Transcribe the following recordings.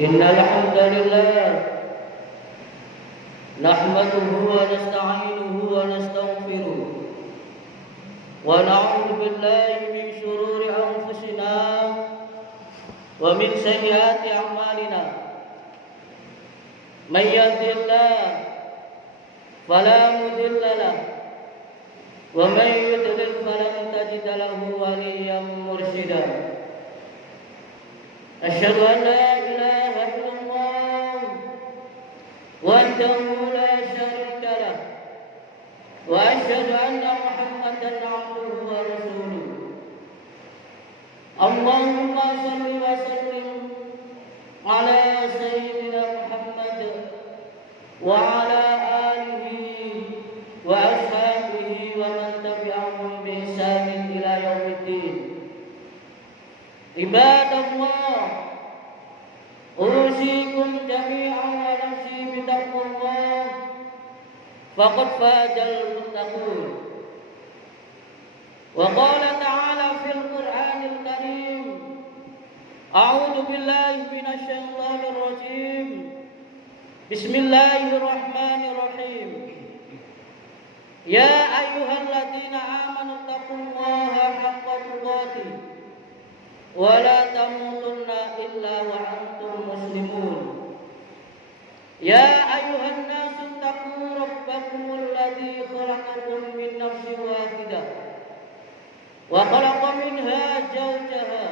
إن الحمد لله نحمده ونستعينه ونستغفره ونعوذ بالله من شرور أنفسنا ومن سيئات أعمالنا من يهد الله فلا مضل له ومن يضلل فلن تجد له وليا مرشدا أشهد أن لا إله إلا الله وحده لا شريك له وأشهد أن محمدا عبده ورسوله اللهم صل وسلم على سيدنا محمد وعلى آله وأصحابه ومن تبعهم بإحسان إلى يوم الدين. عباد الله أوصيكم جميعا ونفسي بتقوى الله فقد فاز المتقون. وقال تعالى في القرآن الكريم أعوذ بالله من الشيطان الرجيم بسم الله الرحمن الرحيم يا أيها الذين آمنوا اتقوا الله حق تقاته ولا تموتن إلا وأنتم مسلمون. يا أيها الناس اتقوا ربكم الذي خلقكم من نفس واحدة وخلق منها زوجها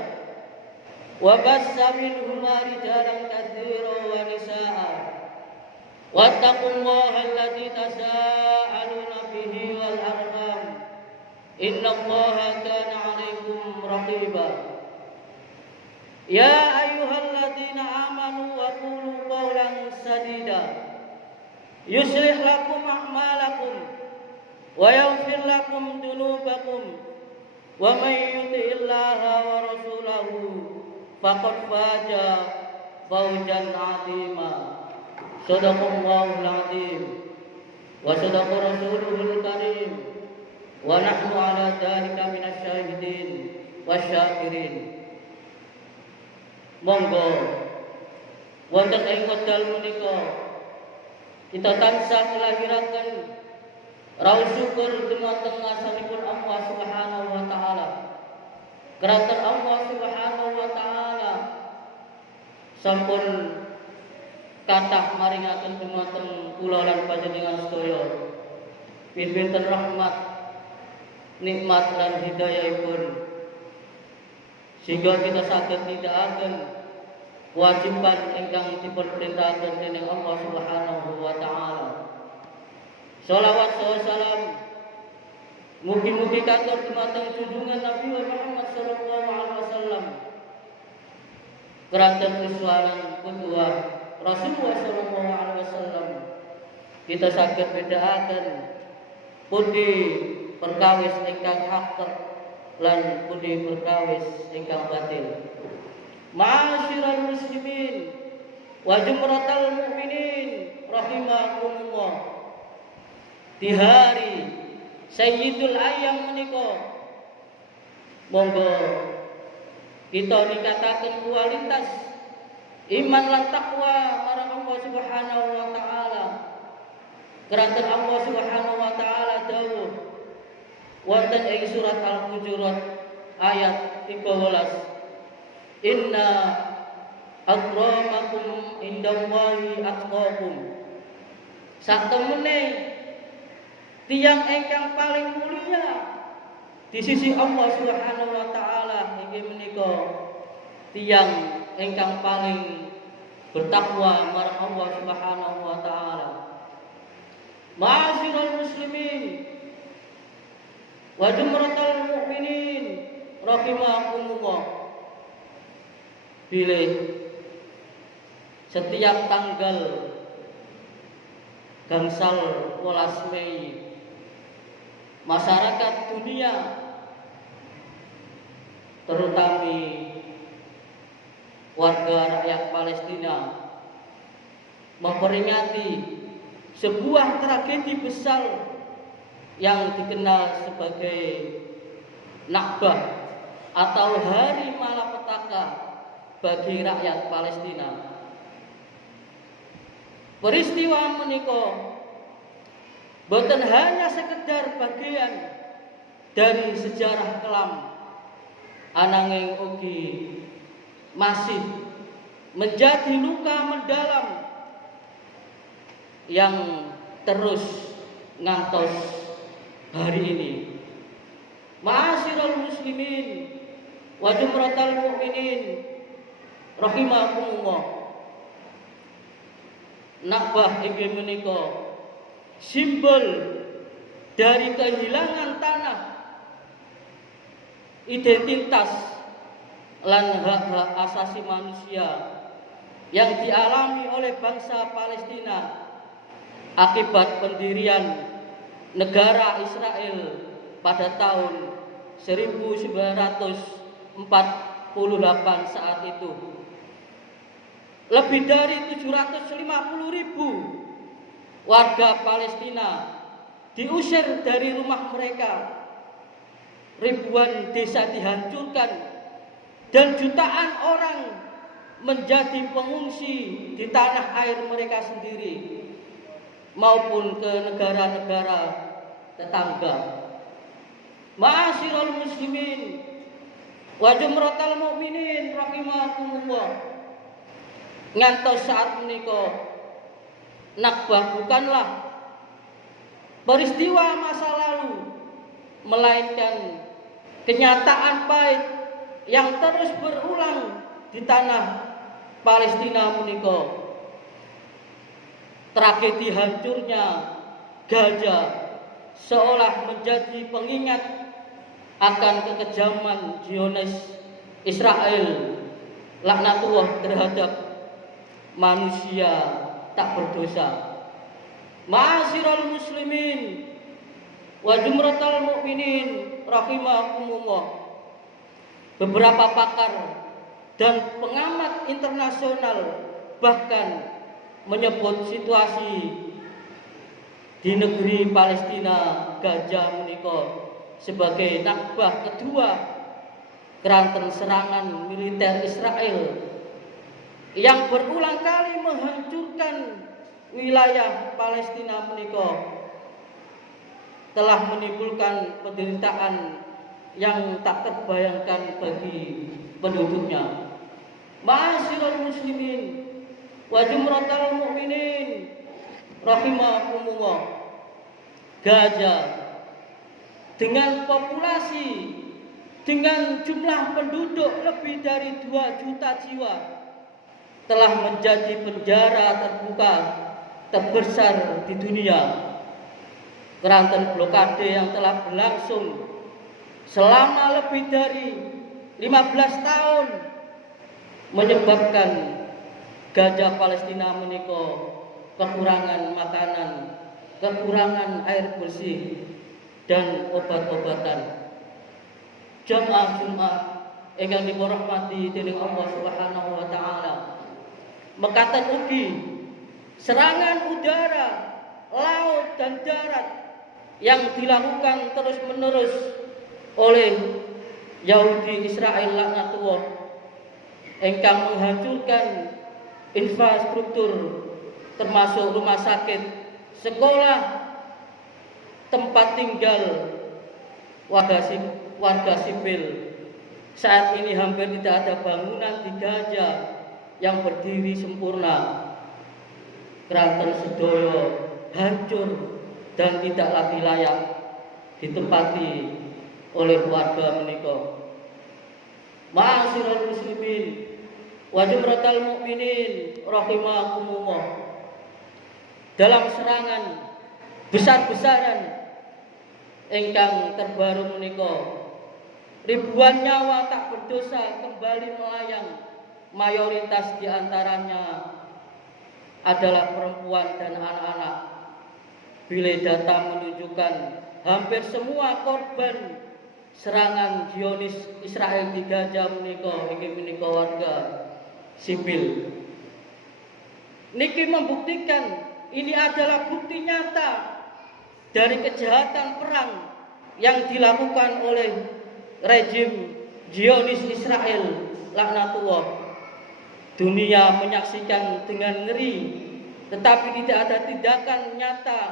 وبث منهما رجالا كثيرا ونساء واتقوا الله الذي تساءلون به والأرحام إن الله كان عليكم رقيبا. يا أيها الذين آمنوا وقولوا قولا سديدا يصلح لكم أعمالكم ويغفر لكم ذنوبكم ومن يطع الله ورسوله فقد فاز فوزا عظيما. صدق الله العظيم وصدق رسوله الكريم ونحن على ذلك من الشاهدين والشاكرين. Monggo wonten ing wekdal menika kita tansah nglahiraken raos syukur dumateng ngasanipun Allah Subhanahu wa taala. Keranten Allah Subhanahu wa taala sampun kathah maringaken dumateng kula lan panjenengan sedaya pinten rahmat, nikmat lan hidayahipun sehingga kita saged nindakaken kewajiban ingkang diperintahkan dening Allah Subhanahu wa taala. Shalawat salam mugi-mugi katur dumateng junjungan Nabi Muhammad sallallahu alaihi wasallam. Keranten uswanan kedua Rasulullah sallallahu alaihi wasallam kita saged bedakaken pundi perkawis ingkang hak lan pundi perkawis ingkang batil. Ma'asyiral muslimin wa jumratal mukminin rahimakumullah. Di hari Sayyidul Ayyam menika monggo kita ningkataken kualitas iman lan takwa marang Allah Subhanahu wa taala. Keranten Allah Subhanahu wa taala dawuh wonten ing surat Al-Hujurat ayat 13, Inna akramakum indallahi atqakum. Satemene tiyang ingkang paling mulia di sisi Allah Subhanahu wa taala inggih menika tiyang ingkang paling bertakwa marang Allah Subhanahu wa taala. Ma'asyiral muslimin wa jumratal mukminin rahimakumullah. Bilih setiap tanggal gangsal 12 Mei masyarakat dunia terutama warga rakyat Palestina memperingati sebuah tragedi besar yang dikenal sebagai Nakbah atau hari malapetaka bagi rakyat Palestina. Peristiwa menika boten hanya sekedar bagian dari sejarah kelam, ananging ugi masih menjadi luka mendalam yang terus ngantos hari ini. Ma'asyiral muslimin wa jumratal mu'minin rahimakumullah. Nakbah inggih menika simbol dari kehilangan tanah, identitas lan hak-hak asasi manusia yang dialami oleh bangsa Palestina akibat pendirian negara Israel pada tahun 1948 saat itu. Lebih dari 750.000 warga Palestina diusir dari rumah mereka. Ribuan desa dihancurkan dan jutaan orang menjadi pengungsi di tanah air mereka sendiri maupun ke negara-negara tetangga. Ma'asyiral muslimin wa jumratal mu'minin rahimakumullah. Ngantos saat menika Nakbah bukanlah peristiwa masa lalu, melainkan kenyataan pahit yang terus berulang di tanah Palestina menika. Tragedi hancurnya Gaza seolah menjadi pengingat akan kekejaman Zionis Israel, laknatullah terhadap manusia tak berdosa. Ma'asyiral muslimin wa jumratal mu'minin rahimakumullah. Beberapa pakar dan pengamat internasional bahkan menyebut situasi di negeri Palestina Gaza menika sebagai nakbah kedua keranten serangan militer Israel yang berulang kali menghancurkan wilayah Palestina menika telah menimbulkan penderitaan yang tak terbayangkan bagi penduduknya. Ma'asyiral muslimin wa jumratal mu'minin rahimakumullah. Gaza dengan populasi, dengan jumlah penduduk lebih dari 2 juta jiwa telah menjadi penjara terbuka terbesar di dunia. Keranten blokade yang telah berlangsung selama lebih dari 15 tahun menyebabkan Gaza Palestina menika kekurangan makanan, kekurangan air bersih dan obat-obatan. Jamaah Jumat ingkang dirahmati dening Allah Subhanahu wa taala. Mekaten ugi serangan udara, laut dan darat yang dilakukan terus-menerus oleh Yahudi Israel laknatullah ingkang menghancurkan infrastruktur termasuk rumah sakit, sekolah, tempat tinggal warga sipil. Saat ini hampir tidak ada bangunan di Gaza yang berdiri sempurna. Keranten sedaya hancur dan tidak lagi layak ditempati oleh warga menika. Ma'asyiral muslimin wa jumratal mu'minin rahimakumullah. Dalam serangan besar-besaran ingkang terbaru menika, ribuan nyawa tak berdosa kembali melayang. Mayoritas diantaranya adalah perempuan dan anak-anak. Bila data menunjukkan hampir semua korban serangan Zionis Israel di Gaza menika inggih menika warga sipil. Niki membuktikan ini adalah bukti nyata dari kejahatan perang yang dilakukan oleh rejim Zionis Israel laknatullah. Dunia menyaksikan dengan ngeri tetapi tidak ada tindakan nyata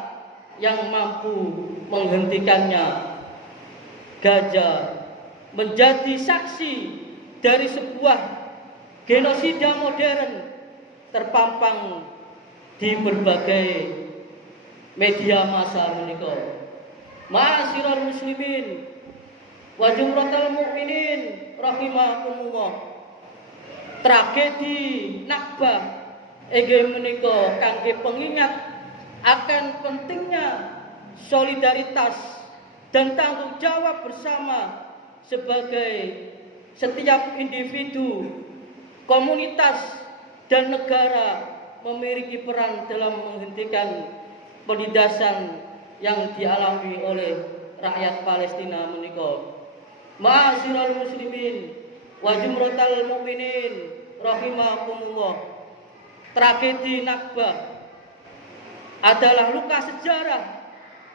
yang mampu menghentikannya. Gaza menjadi saksi dari sebuah genosida modern terpampang di berbagai media massa menika. Ma'asyiral muslimin wa jumratal mukminin rahimakumullah. Tragedi Nakbah inggih menika kangge pengingat akan pentingnya solidaritas dan tanggung jawab bersama sebagai setiap individu, komunitas dan negara memiliki peran dalam menghentikan penindasan yang dialami oleh rakyat Palestina menika. Ma'asyiral muslimin wa jumratal mukminin rahimakumullah. Tragedi Nakbah adalah luka sejarah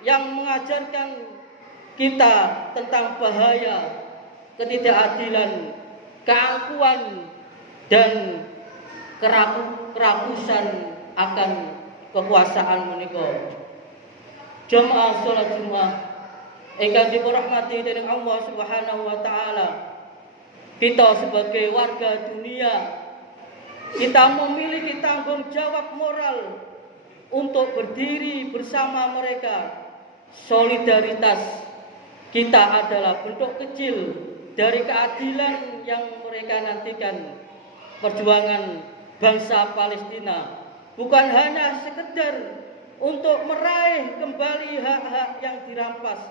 yang mengajarkan kita tentang bahaya ketidakadilan, keangkuhan dan kerakusan akan kekuasaan menika. Jamaah salat Jumat ingkang dirahmati dening Allah Subhanahu wa taala. Kita sebagai warga dunia, kita memiliki tanggung jawab moral untuk berdiri bersama mereka. Solidaritas kita adalah bentuk kecil dari keadilan yang mereka nantikan. Perjuangan bangsa Palestina bukan hanya sekedar untuk meraih kembali hak-hak yang dirampas,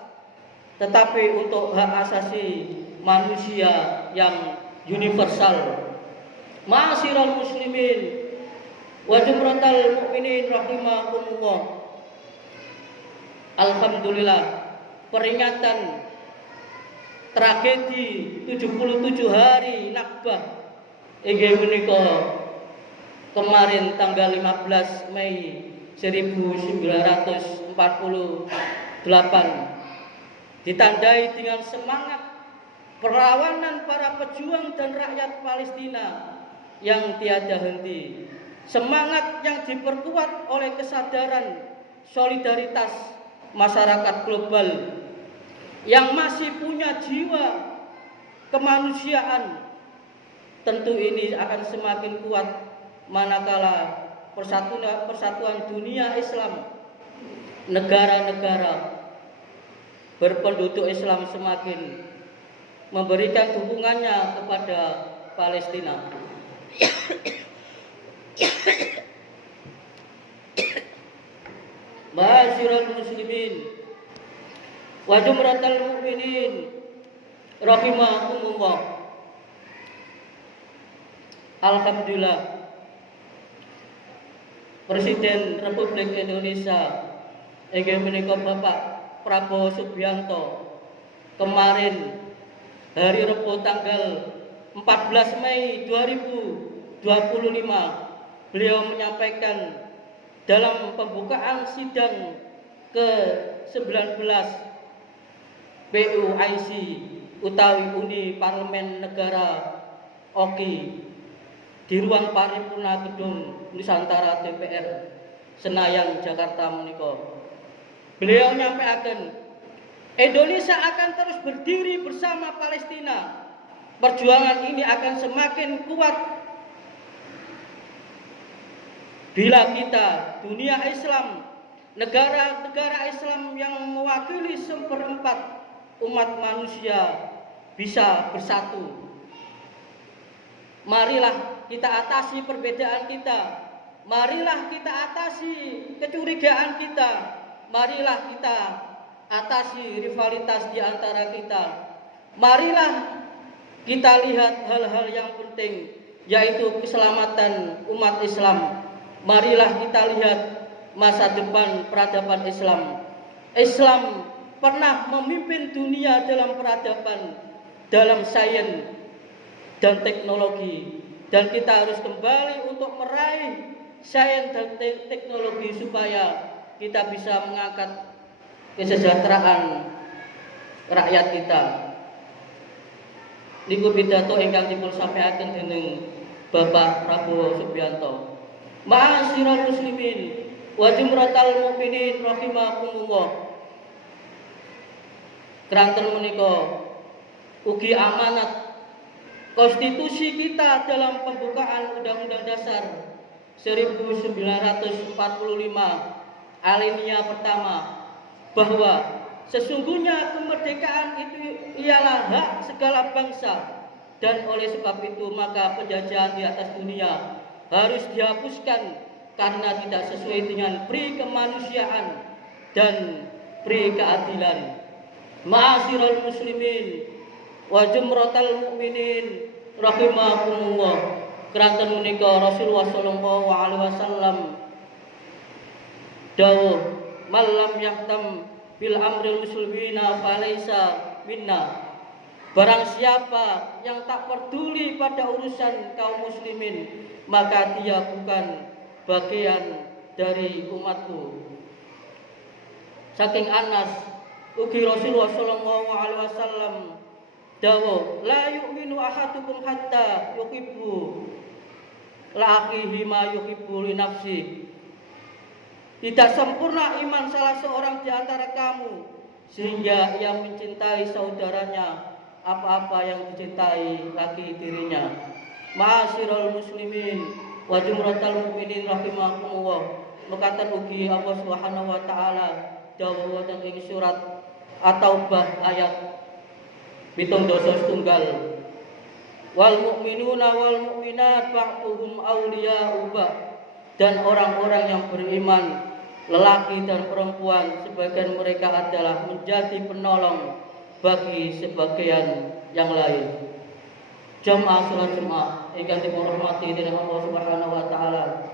tetapi untuk hak asasi manusia yang universal. Ma'asyiral muslimin wa jumratal mukminin rahimakumullah. Alhamdulillah, peringatan tragedi 77 hari Nakbah inggih menika kemarin tanggal 15 Mei 1948 ditandai dengan semangat perlawanan para pejuang dan rakyat Palestina yang tiada henti. Semangat yang diperkuat oleh kesadaran solidaritas masyarakat global yang masih punya jiwa kemanusiaan. Tentu ini akan semakin kuat manakala persatuan dunia Islam, negara-negara berpenduduk Islam semakin memberikan dukungannya kepada Palestina. Ma'asyiral muslimin wa jumratal mukminin rahimakumullah. Alhamdulillah, Presiden Republik Indonesia inggih menika Bapak Prabowo Subianto kemarin hari Rabu tanggal 14 Mei 2025 beliau menyampaikan dalam pembukaan sidang ke-19 PUIC utawi Uni Parlemen Negara OKI di ruang paripurna Gedung Nusantara DPR Senayan Jakarta menika. Beliau nyampaikan Indonesia akan terus berdiri bersama Palestina. Perjuangan ini akan semakin kuat bila kita, dunia Islam, negara-negara Islam yang mewakili seperempat umat manusia bisa bersatu. Marilah kita atasi perbedaan kita. Marilah kita atasi kecurigaan kita. Marilah kita atasi rivalitas di antara kita. Marilah kita lihat hal-hal yang penting, yaitu keselamatan umat Islam. Marilah kita lihat masa depan peradaban Islam. Islam pernah memimpin dunia dalam peradaban, dalam sains dan teknologi, dan kita harus kembali untuk meraih sains dan teknologi supaya kita bisa mengangkat kesejahteraan rakyat kita. Niku pidato ingkang dipun sampaiaken dening Bapak Prabowo Subianto. Ma'asyiral muslimin wa jumratal mukminin rahimakumullah. Keranten menika ugi amanat konstitusi kita dalam pembukaan Undang-Undang Dasar 1945 alinea pertama bahwa sesungguhnya kemerdekaan itu ialah hak segala bangsa, dan oleh sebab itu maka penjajahan di atas dunia harus dihapuskan karena tidak sesuai dengan pri kemanusiaan dan pri keadilan. Ma'asyiral muslimin wa jumratal mukminin rahimakumullah. Keranten menika Rasulullah sallallahu alaihi wasallam dawuh, "Man lam yahtam bil amril muslimina falaisa minna." Barang siapa yang tak peduli pada urusan kaum muslimin, maka dia bukan bagian dari umatku. Saking Anas ugi Rasulullah sallallahu alaihi wasallam dawuh, "La yu'minu ahadukum hatta yuhibbu la akhihi ma yuhibbu li nafsi." Tidak sempurna iman salah seorang di antara kamu sehingga ia mencintai saudaranya apa-apa yang dicintai lagi dirinya. Ma'asyiral muslimin wa jumratal mukminin rahimakumullah. Mekaten ugi Allah Subhanahu wa taala dawuh wonten ing surat At-Taubah ayat 7:1. Wal mu'minuna wal mu'minat ba'duhum awliya'u ba'd. Dan orang-orang yang beriman, lelaki dan perempuan, sebagian mereka adalah menjadi penolong bagi sebagian yang lain. Jamaah salat Jumat ingkang dirahmati dening Allah Subhanahu wa taala.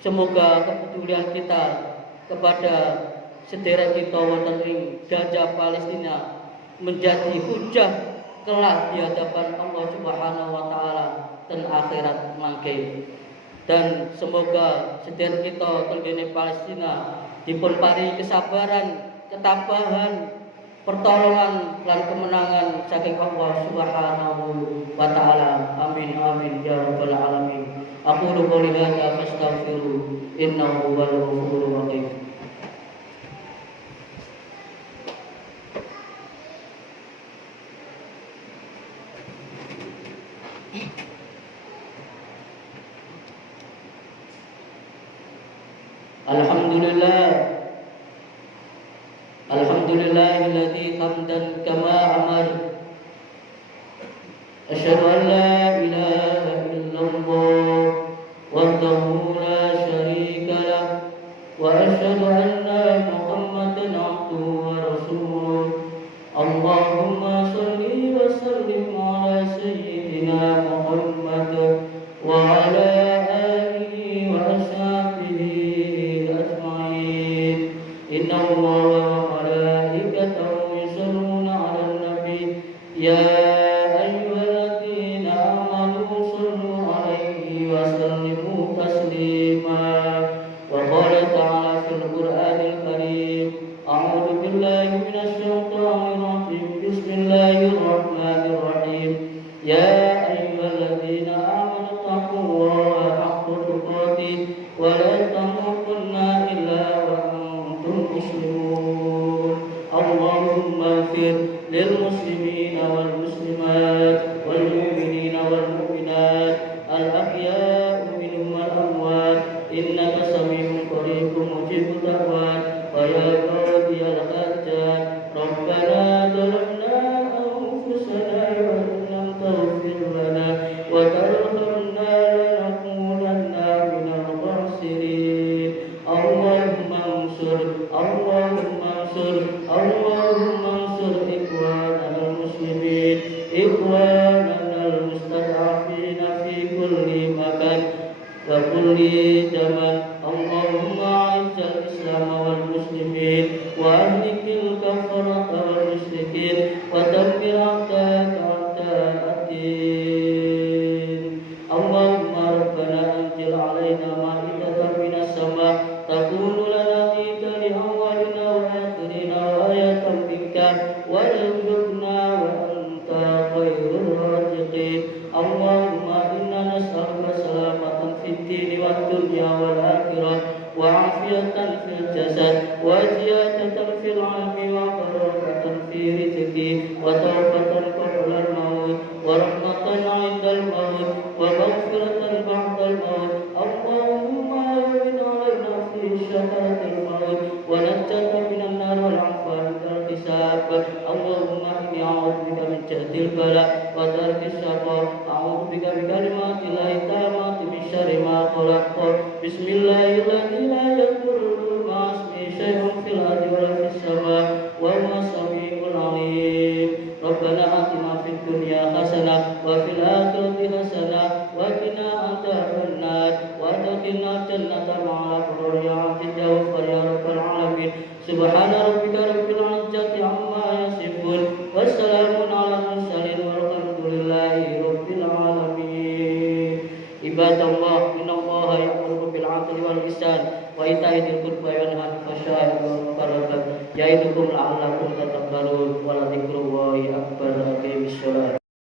Semoga kepedulian kita kepada sedherek kita wonten ing gajah Palestina menjadi hujah kelak di hadapan Allah Subhanahu wa taala dan akhirat mangke. Dan semoga sedherek kita tenggene Palestina dipun paringi kesabaran, ketabahan, pertolongan lan kemenangan saking Allah Subhanahu wa taala. Amin amin ya rabbal alamin. Aqulu qouli hadza fastaghfiru innahu huwal ghafurur rahim. Alhamdulillahilladzi hamdan kama amar. Asyhadu an la ilaha illallah wahdahu la syarika lah wa asyhadu anna Muhammadan abduhu wa rasuluh. Allahumma shalli wa sallim ala sayyidina Muhammad wa ala alihi wa ashabihi ajma'in. Inna Allah wa malaikatahu yusholluna 'alan nabi ya ayyuhalladzina amanu shallu 'alaihi wa sallimu taslima. Wa qala ta'ala fil Qur'anil Karim, a'udzu billahi minasy syaithanir rajim. Bismillahirrahmanirrahim. Ya ayyuhalladzina amanu taqullaha haqqa tuqatih wa la tamutunna illa wa antum muslimun. Allahumma ighfir lil muslimina wal muslimat wal mu'minina wal mu'minat al ahya'i minhum wal amwat innaka sami'un qaribun mujibud da'wat wa ya qadiyal hajat rabbana zalamna anfusana wa lam taghfir lana wa tarhamna lanakunanna minal khasirin. Allahumma ansur ikhwanal muslimin, ikhwanal mustad'afina fi kulli makan wa kulli zaman. Allahumma a'izzal islam wal muslimin wa ahlikil kafarata wal musyrikin wa dammir a'da'ad-din. Allahumma rabbana anzil 'alaina ma'idatan minas sama' takunu lana fika li awwalina wa akhirina wa ayatan minka warzuqna wa anta khairur raziqin. Allahumma inna nas'aluka salamatan fid dini wad dunya وتوبة قبل الموت ورحمة عند الموت ومغفرة بعد الموت اللهم هون علينا في شهادة الموت ونجاة من النار والعفو عند الحساب اللهم إني أعوذ بك من جهد البلاء ودرك الشقاء أعوذ بك بكلمات الله التامات من شر ما خلق بسم الله الذي لا يضر مع اسمه شيء في الأرض ولا في السماء وهو السميع العليم ربنا آتنا في الدنيا حسنة وفي الآخرة حسنة وقنا عذاب النار وأدخلنا الجنة مع الأبرار يا عزيز يا غفار يا رب العالمين سبحان ربك رب العزة عما يصفون والسلام على المرسلين والحمد لله رب العالمين عباد الله إن الله يأمر بالعدل والإحسان وإيتاء ذي القربى وينهى عن الفحشاء والمنكر يعظكم لعلكم تذكرون ولذكر الله أكبر أقيموا الصلاة